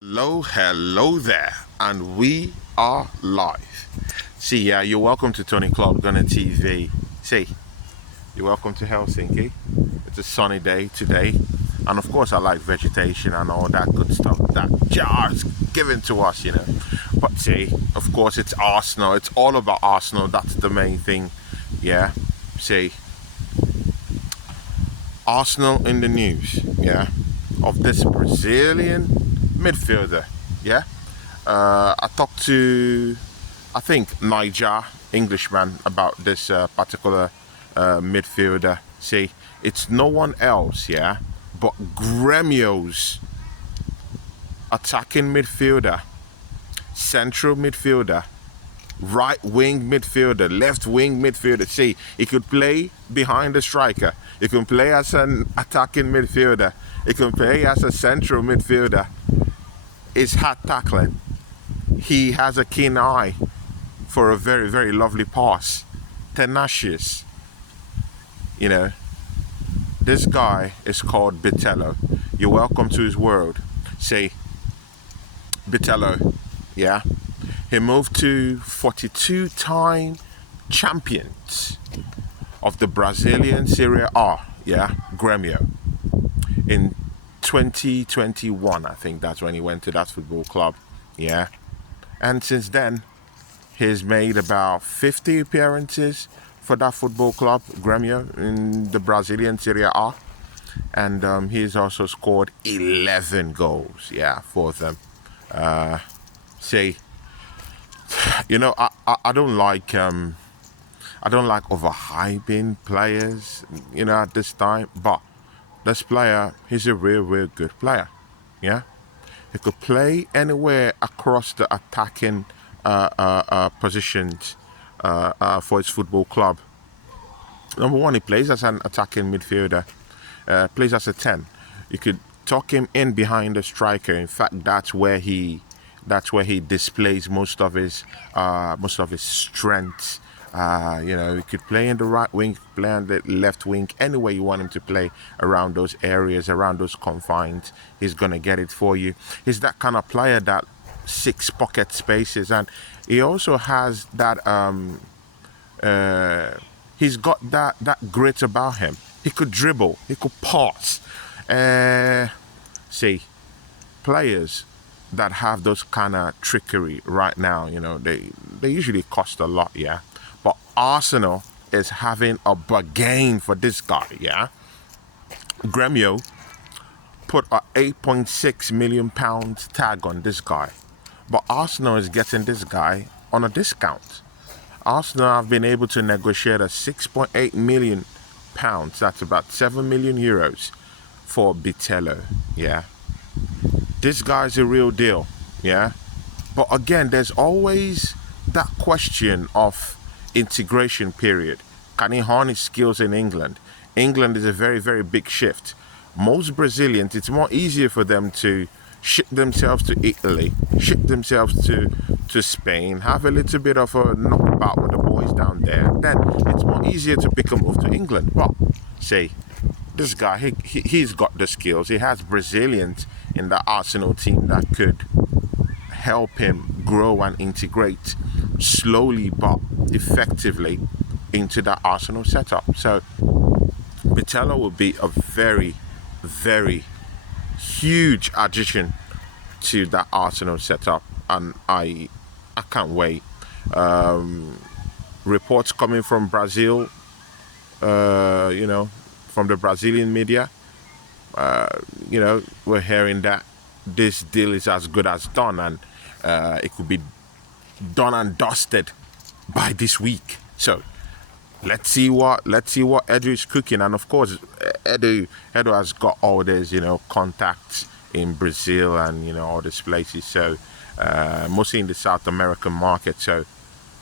Hello there, and we are live. See, yeah, you're welcome to Tony Club Gunner TV. See, you're welcome to Helsinki. It's a sunny day today, and of course, I like vegetation and all that good stuff that Jar's given to us, you know. But see, of course, it's Arsenal. It's all about Arsenal. That's the main thing, yeah. See, Arsenal in the news, yeah, of this Brazilian midfielder, yeah. I talked to, I think, Niger, Englishman, about this particular midfielder. See, it's no one else, yeah, but Gremio's attacking midfielder, central midfielder, right wing midfielder, left wing midfielder. See, he could play behind the striker. He can play as an attacking midfielder. He can play as a central midfielder. Is hard tackling. He has a keen eye for a very, very lovely pass. Tenacious. You know, this guy is called Bitello. You're welcome to his world. Say, Bitello, yeah? He moved to 42-time champions of the Brazilian Serie A, yeah? Gremio. In 2021, I think that's when he went to that football club, yeah. And since then, he's made about 50 appearances for that football club, Gremio, in the Brazilian Serie A, and he's also scored 11 goals, yeah, for them. See, you know, I don't like overhyping players, you know, at this time, but this player, he's a real good player, yeah? He could play anywhere across the attacking positions for his football club. Number one, he plays as an attacking midfielder, plays as a 10. You could tuck him in behind the striker. In fact, that's where he displays most of his strengths. You know, he could play in the right wing, play on the left wing, anywhere you want him to play around those areas, around those confines. He's gonna get it for you. He's that kind of player that seeks pocket spaces, and he also has that he's got that grit about him. He could dribble, he could pass. See, players that have those kind of trickery right now, you know, they usually cost a lot, yeah. But Arsenal is having a bargain for this guy, yeah. Gremio put a £8.6 million tag on this guy, but Arsenal is getting this guy on a discount. Arsenal have been able to negotiate a £6.8 million, that's about 7 million euros, for Bitello, yeah. This guy's a real deal, yeah. But again, there's always that question of integration period. Can he hone his skills in England? England is a very, very big shift. Most Brazilians, it's more easier for them to ship themselves to Italy, ship themselves to Spain, have a little bit of a knockabout with the boys down there. Then it's more easier to pick a move to England. But say, this guy, he's got the skills. He has Brazilians in the Arsenal team that could help him grow and integrate slowly but effectively into the Arsenal setup. So Bitello will be a very, very huge addition to that Arsenal setup, and I can't wait. Reports coming from Brazil, you know, from the Brazilian media, you know, we're hearing that this deal is as good as done, and it could be done and dusted by this week. So let's see what Edu is cooking. And of course, Edu has got all these, you know, contacts in Brazil and, you know, all these places. So mostly in the South American market. So,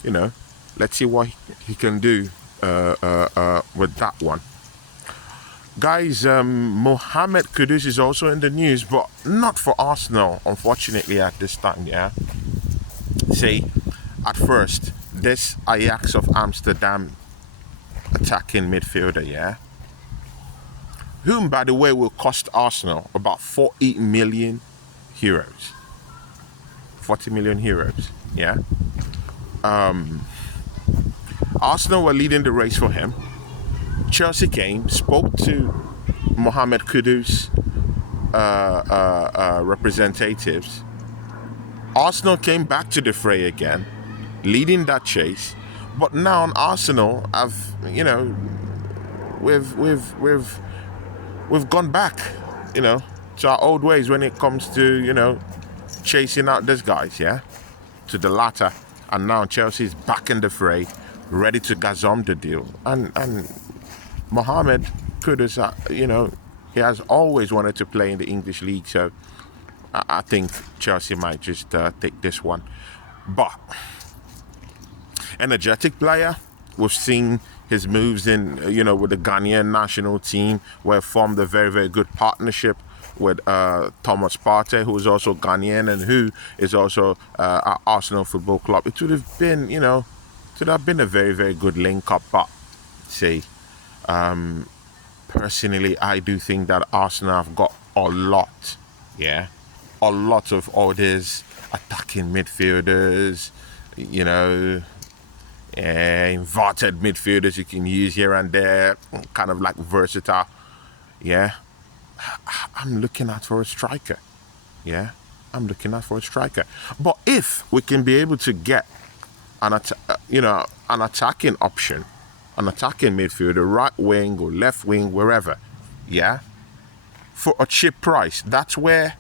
you know, let's see what he can do with that one. Guys, Mohamed Kudus is also in the news, but not for Arsenal, unfortunately, at this time, yeah. See, at first, this Ajax of Amsterdam attacking midfielder, yeah, whom, by the way, will cost Arsenal about 40 million euros. 40 million euros. Yeah. Arsenal were leading the race for him. Chelsea came, spoke to Mohamed Kudus representatives. Arsenal came back to the fray again, leading that chase. But now Arsenal have, you know, we've gone back, you know, to our old ways when it comes to, you know, chasing out these guys, yeah, to the latter. And now Chelsea's back in the fray, ready to gazum the deal. And Mohamed Kudus, you know, he has always wanted to play in the English league, so I think Chelsea might just take this one. But energetic player, we've seen his moves in, you know, with the Ghanaian national team, where formed a very, very good partnership with Thomas Partey, who is also Ghanaian and who is also at Arsenal Football Club. It would have been, you know, it would have been a very, very good link-up. But, see, personally, I do think that Arsenal have got a lot, yeah, a lot of orders, attacking midfielders, you know, inverted midfielders you can use here and there, kind of like versatile, yeah. I'm looking out for a striker, yeah. I'm looking out for a striker. But if we can be able to get an attacking option, an attacking midfielder, right wing or left wing, wherever, yeah, for a cheap price, that's where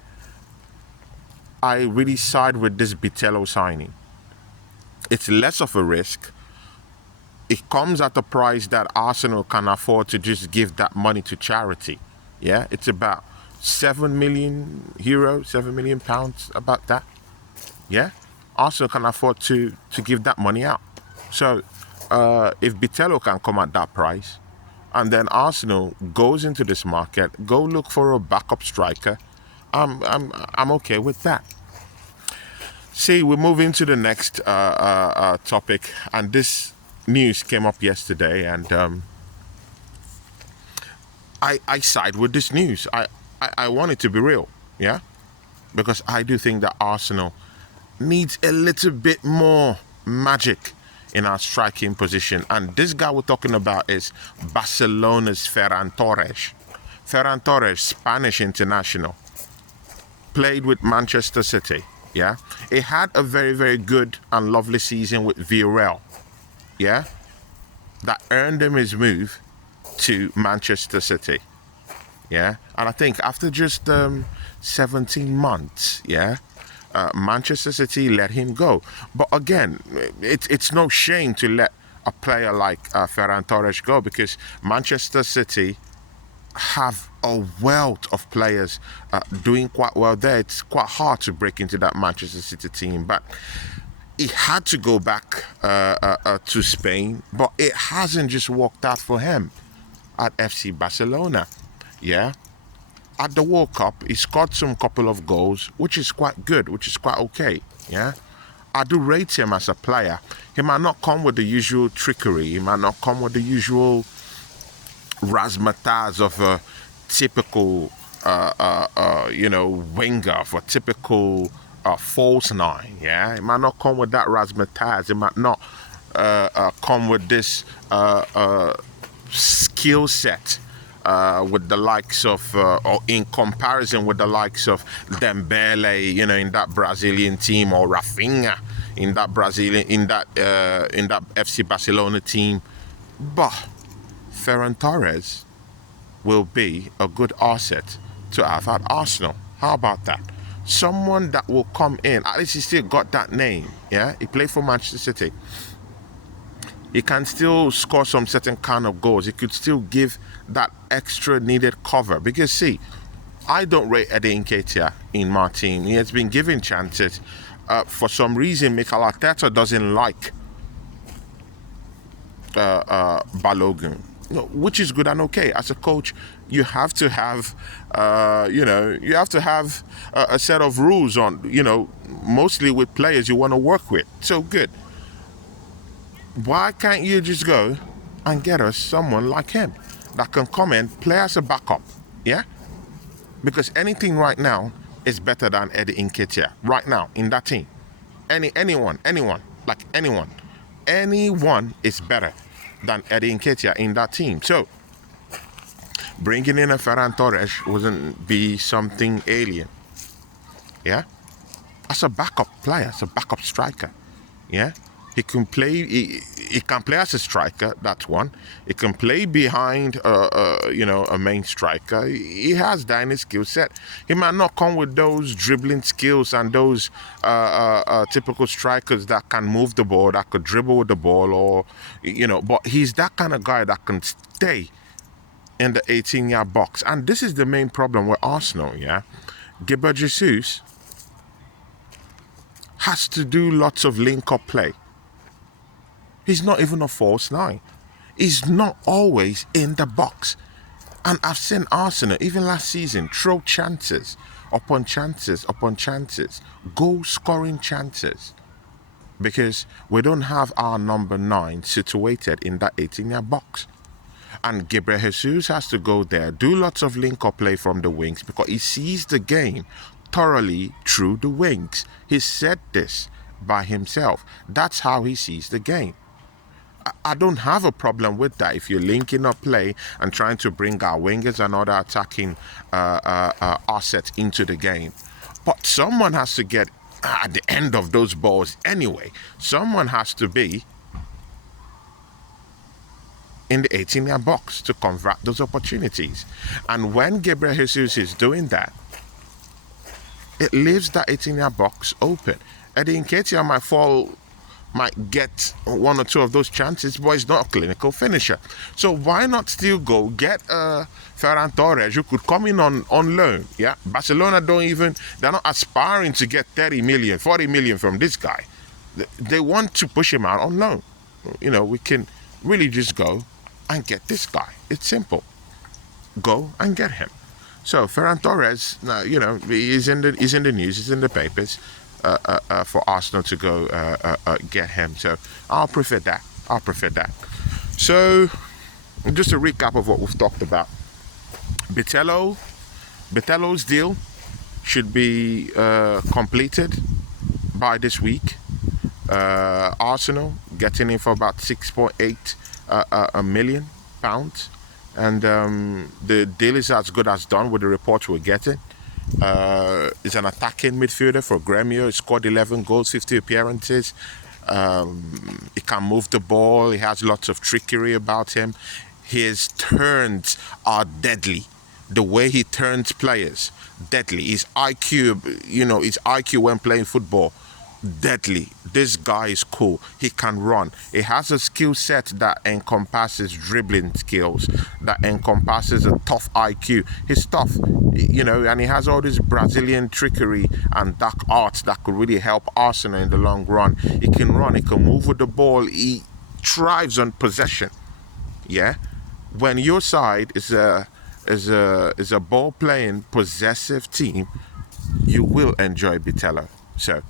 I really side with this Bitello signing. It's less of a risk. It comes at a price that Arsenal can afford to just give that money to charity. Yeah, it's about €7 million, £7 million, about that. Yeah, Arsenal can afford to give that money out. So if Bitello can come at that price, and then Arsenal goes into this market, go look for a backup striker, I'm okay with that. See, we move into the next topic, and this news came up yesterday, and I side with this news. I want it to be real, yeah, because I do think that Arsenal needs a little bit more magic in our striking position, and this guy we're talking about is Barcelona's Ferran Torres. Ferran Torres, Spanish international, played with Manchester City. Yeah, he had a very, very good and lovely season with Villarreal. Yeah, that earned him his move to Manchester City. Yeah, and I think after just 17 months, yeah, Manchester City let him go. But again, it's no shame to let a player like Ferran Torres go, because Manchester City have a wealth of players doing quite well there. It's quite hard to break into that Manchester City team, but he had to go back to Spain, but it hasn't just worked out for him at FC Barcelona. Yeah, at the World Cup, he scored some couple of goals, which is quite good, which is quite okay. Yeah, I do rate him as a player. He might not come with the usual trickery. He might not come with the usual razzmatazz of a typical, winger, for typical false nine. Yeah, it might not come with that razzmatazz. It might not come with this skill set with the likes of, or in comparison with the likes of Dembele, you know, in that Brazilian team, or Rafinha in that FC Barcelona team. But Ferran Torres will be a good asset to have at Arsenal. How about that? Someone that will come in, at least he still got that name, yeah? He played for Manchester City. He can still score some certain kind of goals. He could still give that extra needed cover. Because, see, I don't rate Eddie Nketiah in my team. He has been given chances. For some reason, Mikel Arteta doesn't like Balogun, which is good and okay. As a coach, you have to have, you have to have a set of rules on, mostly with players you want to work with. So good. Why can't you just go and get us someone like him that can come in, play as a backup, yeah? Because anything right now is better than Eddie Nketiah right now in that team. anyone, like anyone is better than Eddie Nketiah in that team. So bringing in a Ferran Torres wouldn't be something alien. Yeah, as a backup player, as a backup striker. Yeah, he can play. He can play as a striker. That's one. He can play behind, a main striker. He has that in his skill set. He might not come with those dribbling skills and those typical strikers that can move the ball, that could dribble with the ball, or But he's that kind of guy that can stay in the 18-yard box. And this is the main problem with Arsenal. Yeah, Gabriel Jesus has to do lots of link-up play. He's not even a false nine. He's not always in the box. And I've seen Arsenal, even last season, throw chances upon chances upon chances, goal-scoring chances, because we don't have our number 9 situated in that 18-yard box. And Gabriel Jesus has to go there, do lots of link-up play from the wings, because he sees the game thoroughly through the wings. He said this by himself. That's how he sees the game. I don't have a problem with that if you're linking up play and trying to bring our wingers and other attacking assets into the game. But someone has to get at the end of those balls anyway. Someone has to be in the 18-yard box to convert those opportunities. And when Gabriel Jesus is doing that, it leaves that 18-yard box open. Eddie Nketiah might get one or two of those chances, but he's not a clinical finisher. So why not still go get Ferran Torres, who could come in on loan? Yeah, Barcelona they're not aspiring to get 30 million, 40 million from this guy. They want to push him out on loan. We can really just go and get this guy. It's simple. Go and get him. So Ferran Torres, he's in the news, he's in the papers for Arsenal to go get him. So I'll prefer that. So just a recap of what we've talked about. Bitello's deal should be completed by this week. Arsenal getting in for about £6.8 million. And the deal is as good as done with the reports we're getting. He's an attacking midfielder for Gremio. He scored 11 goals, 50 appearances. He can move the ball. He has lots of trickery about him. His turns are deadly. The way he turns players, deadly. His IQ when playing football, deadly. This guy is cool. He can run. He has a skill set that encompasses dribbling skills, that encompasses a tough IQ. He's tough, and he has all this Brazilian trickery and dark arts that could really help Arsenal in the long run. He can run. He can move with the ball. He thrives on possession. Yeah, when your side is a ball-playing, possessive team, you will enjoy Bitello. So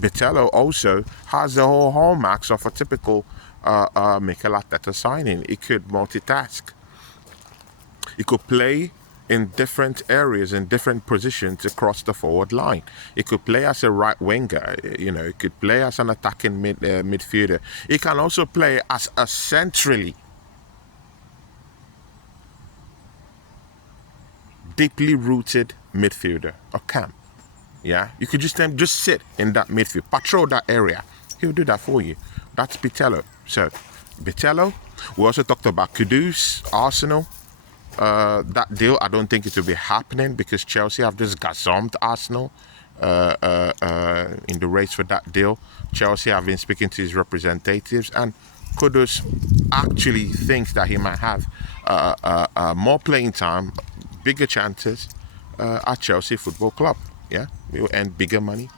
Bitello also has the whole hallmarks of a typical Mikel Arteta signing. He could multitask. He could play in different areas, in different positions across the forward line. He could play as a right winger. He could play as an attacking midfielder. He can also play as a centrally deeply rooted midfielder, a cam. Yeah, you could just sit in that midfield, patrol that area. He'll do that for you. That's Bitello. So, Bitello. We also talked about Kudus, Arsenal. That deal, I don't think it will be happening because Chelsea have just gazumped Arsenal in the race for that deal. Chelsea have been speaking to his representatives, and Kudus actually thinks that he might have more playing time, bigger chances at Chelsea Football Club. Yeah, he'll earn bigger money.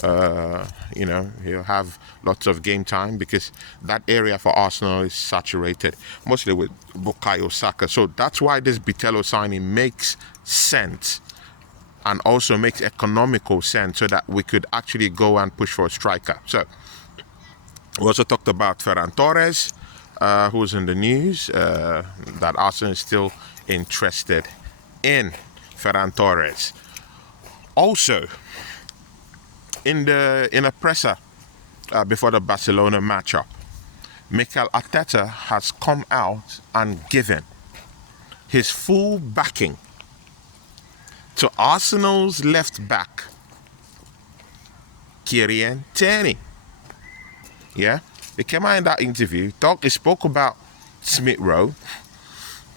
He'll have lots of game time because that area for Arsenal is saturated, mostly with Bukayo Saka. So that's why this Bitello signing makes sense and also makes economical sense so that we could actually go and push for a striker. So we also talked about Ferran Torres, who's in the news, that Arsenal is still interested in Ferran Torres. Also, In a presser before the Barcelona matchup, Mikel Arteta has come out and given his full backing to Arsenal's left back, Kierian Tierney. Yeah, he came out in that interview, he spoke about Smith Rowe.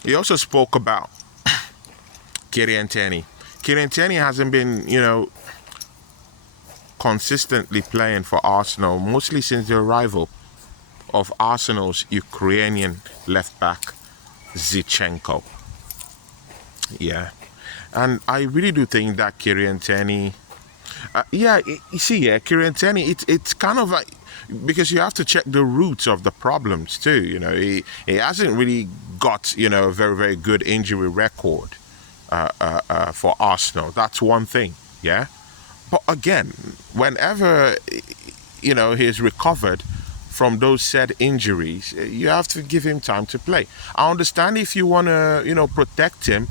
He also spoke about Kierian Tierney. Kierian Tierney hasn't been, consistently playing for Arsenal, mostly since the arrival of Arsenal's Ukrainian left back, Zinchenko. Yeah. And I really do think that Kierian Tierney, Kierian Tierney, it's kind of like, because you have to check the roots of the problems too. He hasn't really got, a very, very good injury record for Arsenal. That's one thing, yeah? But again, whenever, he's recovered from those said injuries, you have to give him time to play. I understand if you want to, protect him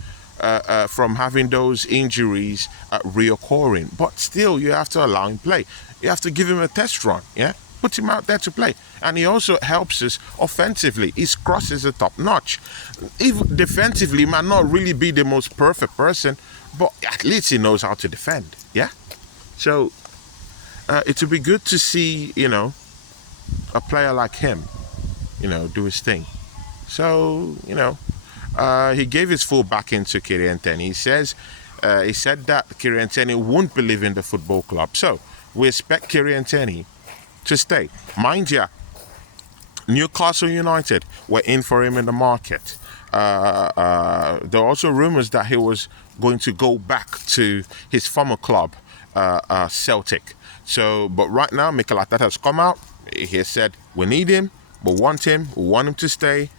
from having those injuries reoccurring, but still you have to allow him play. You have to give him a test run, yeah? Put him out there to play. And he also helps us offensively. His crosses are top notch. Even defensively, he might not really be the most perfect person, but at least he knows how to defend, yeah? So it would be good to see, a player like him, do his thing. So, he gave his full backing to Kierian Tierney. He said that Kierian Tierney won't be leaving the football club. So we expect Kierian Tierney to stay. Mind ya, Newcastle United were in for him in the market. There are also rumors that he was going to go back to his former club, Celtic. So, but right now, Mikel Arteta has come out. He has said, we need him, we want him to stay.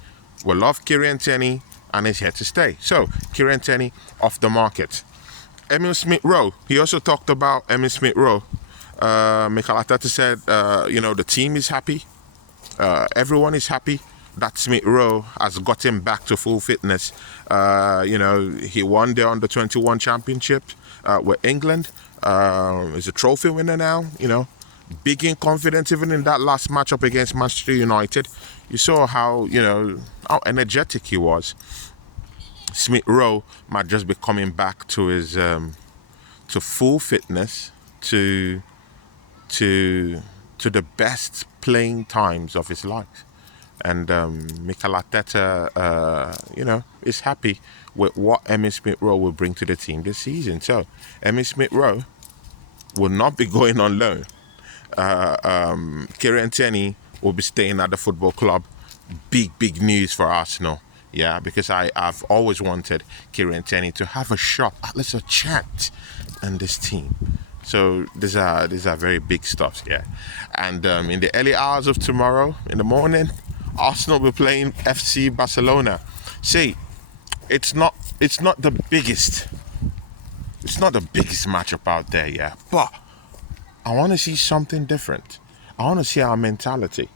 We love Kierian Tierney, and he's here to stay. So, Kierian Tierney off the market. Emil Smith Rowe, he also talked about Emil Smith Rowe. Mikel Arteta said, the team is happy. Everyone is happy that Smith Rowe has got him back to full fitness. He won the Under-21 championship with England. He's a trophy winner now, big in confidence even in that last matchup against Manchester United. You saw how energetic he was. Smith Rowe might just be coming back to his to full fitness, to the best playing times of his life. And Mikel Arteta, is happy with what Emil Smith Rowe will bring to the team this season. So Emil Smith Rowe will not be going on loan. Kierian Tierney will be staying at the football club. Big news for Arsenal. Yeah, because I've always wanted Kierian Tierney to have a shot, at least a chance in this team. So these are very big stuff, yeah. And in the early hours of tomorrow, in the morning, Arsenal will be playing FC Barcelona. See, it's not the biggest. It's not the biggest matchup out there, yeah. But I want to see something different. I want to see our mentality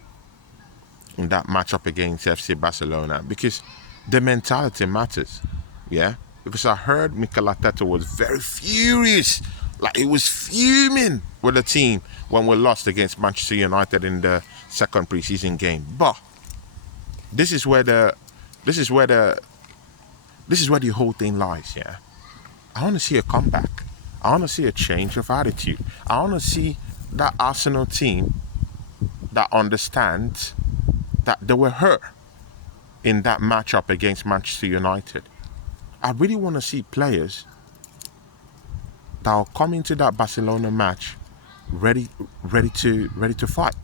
in that matchup against FC Barcelona, because the mentality matters, yeah. Because I heard Mikel Arteta was very furious, like he was fuming with the team when we lost against Manchester United in the second preseason game. But this is where the whole thing lies, yeah. I want to see a comeback. I want to see a change of attitude. I want to see that Arsenal team that understands that they were hurt in that matchup against Manchester United. I really want to see players that will come into that Barcelona match ready to fight,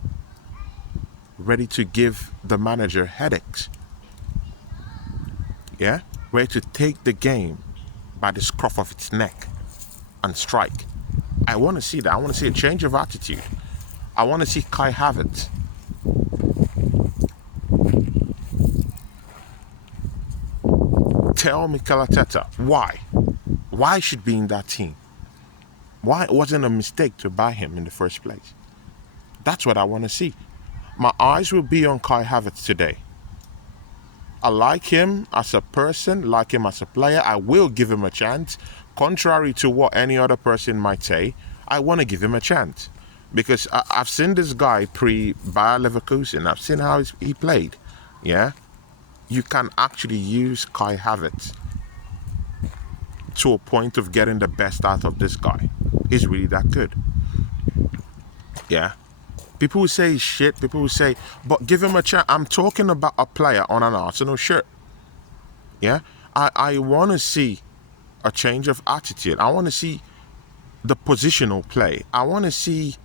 ready to give the manager headaches. Yeah, ready to take the game by the scruff of its neck and strike. I want to see that. I want to see a change of attitude. I want to see Kai Havertz tell Mikel Arteta why he should be in that team. Why it wasn't a mistake to buy him in the first place. That's what I want to see. My eyes will be on Kai Havertz today. I like him as a person, like him as a player. I will give him a chance, contrary to what any other person might say. I want to give him a chance because I've seen this guy pre-Bayer Leverkusen. I've seen how he played. Yeah, you can actually use Kai Havertz to a point of getting the best out of this guy. He's really that good. Yeah. People will say shit. People will say, but give him a chance. I'm talking about a player on an Arsenal shirt. Yeah. I want to see a change of attitude. I want to see the positional play. I want to see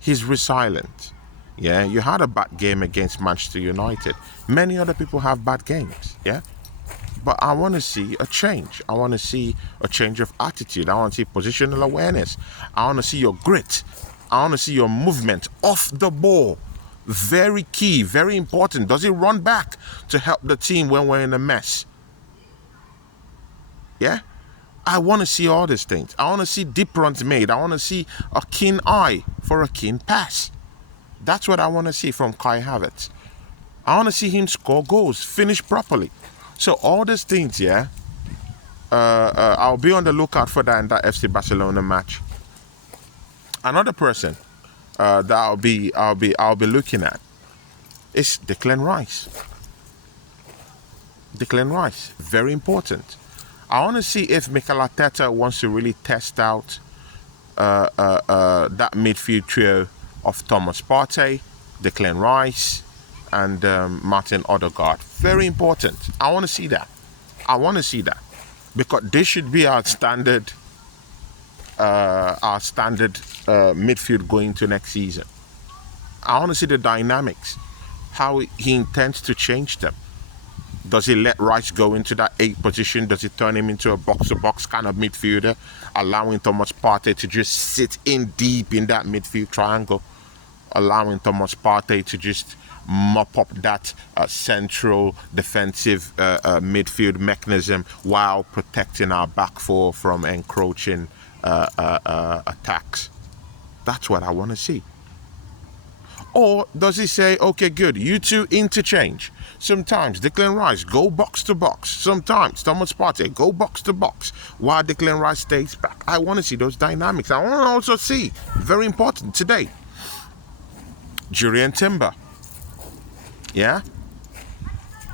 his resilience. Yeah. You had a bad game against Manchester United. Many other people have bad games. Yeah. But I want to see a change. I want to see a change of attitude. I want to see positional awareness. I want to see your grit. I want to see your movement off the ball. Very key, very important. Does he run back to help the team when we're in a mess? Yeah? I want to see all these things. I want to see deep runs made. I want to see a keen eye for a keen pass. That's what I want to see from Kai Havertz. I want to see him score goals, finish properly. So all these things, yeah, I'll be on the lookout for that in that FC Barcelona match. Another person that I'll be looking at is Declan Rice. Declan Rice, very important. I want to see if Mikel Arteta wants to really test out that midfield trio of Thomas Partey, Declan Rice, and Martin Odegaard. Very important. I want to see that. I want to see that because this should be our standard midfield going to next season. I want to see the dynamics, how he intends to change them. Does he let Rice go into that 8 position? Does he turn him into a box-to-box kind of midfielder, allowing Thomas Partey to just sit in deep in that midfield triangle, allowing Thomas Partey to just mop up that central defensive midfield mechanism while protecting our back four from encroaching attacks? That's what I want to see. Or does he say, okay, good, you two interchange? Sometimes Declan Rice go box to box. Sometimes Thomas Partey go box to box while Declan Rice stays back. I want to see those dynamics. I want to also see, very important today, Kierian Tierney. Yeah,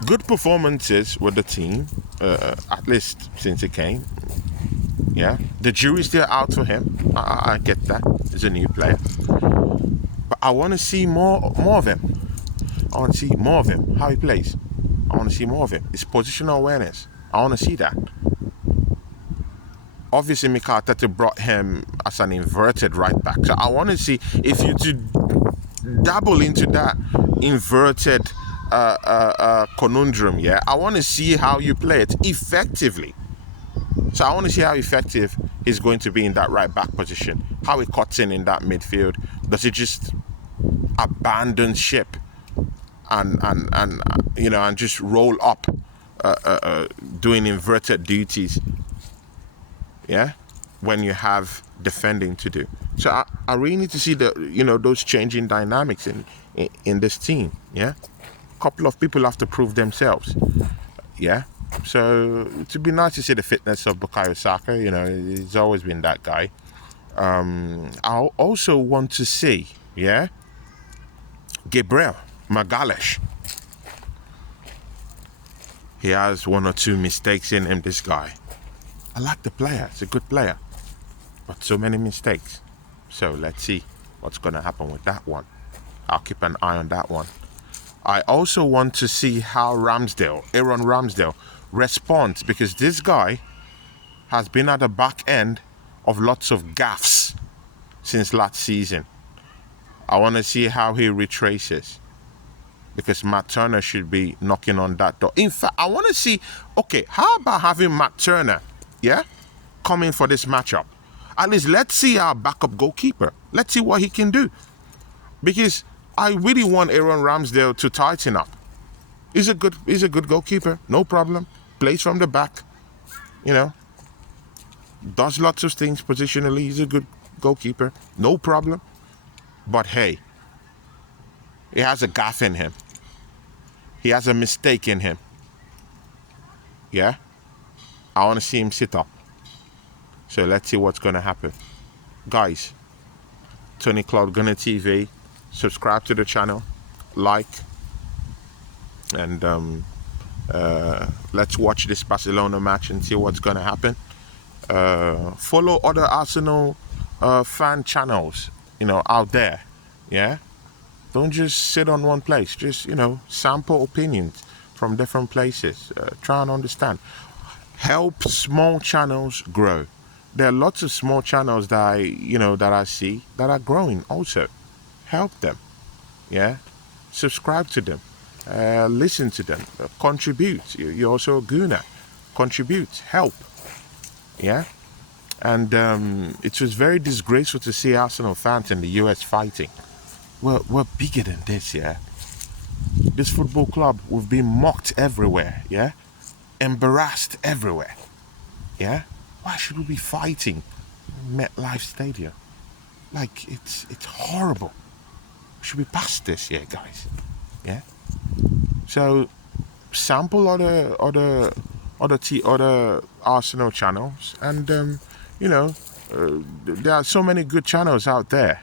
good performances with the team, at least since he came. Yeah, the jury's still out for him. I get that. He's a new player, but I want to see more of him. I want to see more of him. How he plays. I want to see more of him. His positional awareness. I want to see that. Obviously, Mikel Arteta brought him as an inverted right back. So I want to see if you to dabble into that inverted conundrum. Yeah, I want to see how you play it effectively. So I want to see how effective he's going to be in that right back position. How he cuts in that midfield. Does he just abandon ship and just roll up, doing inverted duties? Yeah, when you have defending to do. So I really need to see those changing dynamics in this team. Yeah, a couple of people have to prove themselves. Yeah, so it'd be nice to see the fitness of Bukayo Saka. He's always been that guy. I also want to see, Gabriel Magalhaes. He has 1 or 2 mistakes in him, this guy. I like the player. He's a good player. But so many mistakes. So let's see what's going to happen with that one. I'll keep an eye on that one. I also want to see how Aaron Ramsdale responds, because this guy has been at the back end of lots of gaffes since last season. I want to see how he retraces, because Matt Turner should be knocking on that door. In fact, I want to see, okay, how about having Matt Turner, coming for this matchup? At least let's see our backup goalkeeper. Let's see what he can do. Because I really want Aaron Ramsdale to tighten up. He's a good goalkeeper, no problem. Plays from the back, does lots of things positionally. He's a good goalkeeper, no problem. But hey, he has a gaff in him. He has a mistake in him. Yeah? I want to see him sit up. So let's see what's going to happen. Guys, Tony Cloud Gunner TV. Subscribe to the channel, like, and let's watch this Barcelona match and see what's going to happen. Follow other Arsenal fan channels, out there. Yeah, don't just sit on one place. Just sample opinions from different places. Try and understand. Help small channels grow. There are lots of small channels that I see that are growing also. Help them. Yeah, subscribe to them. Listen to them. Contribute. You're also a gooner. Contribute. Help. Yeah. And it was very disgraceful to see Arsenal fans in the US fighting. We're bigger than this, yeah. This football club, we've been mocked everywhere, yeah. Embarrassed everywhere, yeah. Why should we be fighting in MetLife Stadium? Like, it's horrible. We should be past this, yeah, guys. Yeah. So, sample other Arsenal channels, and there are so many good channels out there.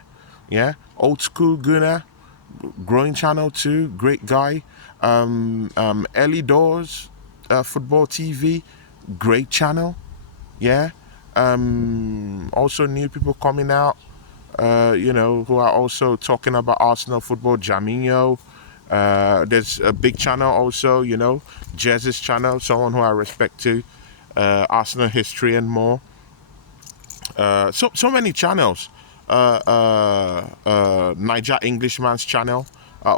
Yeah, Old School Gunner, growing channel too, great guy. Early Doors, Football TV, great channel. Yeah. Also new people coming out, who are also talking about Arsenal football. Jaminho. There's a big channel also, Jez's channel, someone who I respect too. Arsenal history and more. So many channels. Niger Englishman's channel,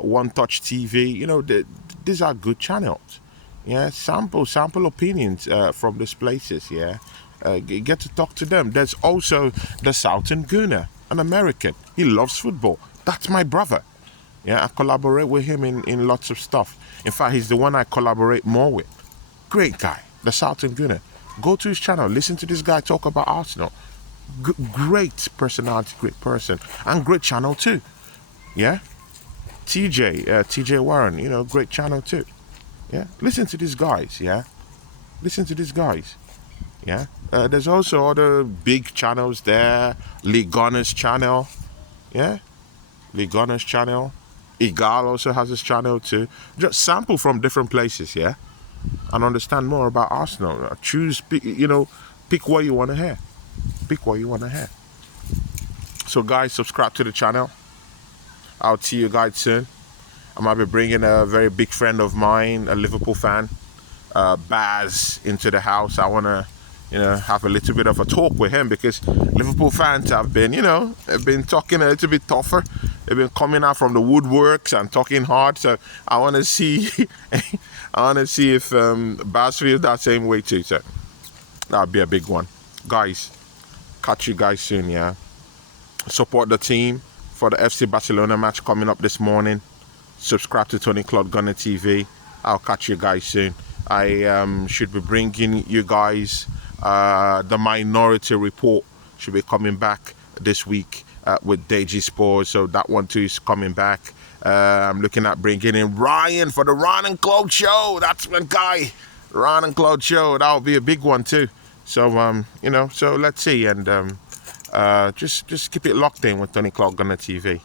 One Touch TV. These are good channels. Yeah, sample opinions from these places. Yeah, get to talk to them. There's also the Southern Gunner, an American. He loves football. That's my brother. Yeah, I collaborate with him in lots of stuff. In fact, he's the one I collaborate more with. Great guy, the Southern Gunner. Go to his channel. Listen to this guy talk about Arsenal. Great personality, great person, and great channel too. Yeah, TJ Warren, great channel too. Yeah, listen to these guys. Yeah, listen to these guys. Yeah, there's also other big channels there. Lee Gunner's channel. Yeah, Lee Gunner's channel. Igal also has his channel too. Just sample from different places. Yeah, and understand more about Arsenal. Choose, pick what you want to hear. Pick what you want to hear. So guys, subscribe to the channel. I'll see you guys soon. I might be bringing a very big friend of mine, a Liverpool fan, Baz, into the house. I want to have a little bit of a talk with him, because Liverpool fans have been talking a little bit tougher. They've been coming out from the woodworks and talking hard. So I want to see if Baz feels that same way too. So that'll be a big one. Guys, catch you guys soon, yeah? Support the team for the FC Barcelona match coming up this morning. Subscribe to Tony Cloud Gunner TV. I'll catch you guys soon. I should be bringing you guys the Minority Report. Should be coming back this week with Deji Sports. So that one too is coming back. I'm looking at bringing in Ryan for the Ryan and Claude Show. That's my guy. Ryan and Claude Show. That'll be a big one too. So so let's see, and just keep it locked in with Tony Cloud Gunner TV.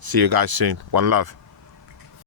See you guys soon. One love.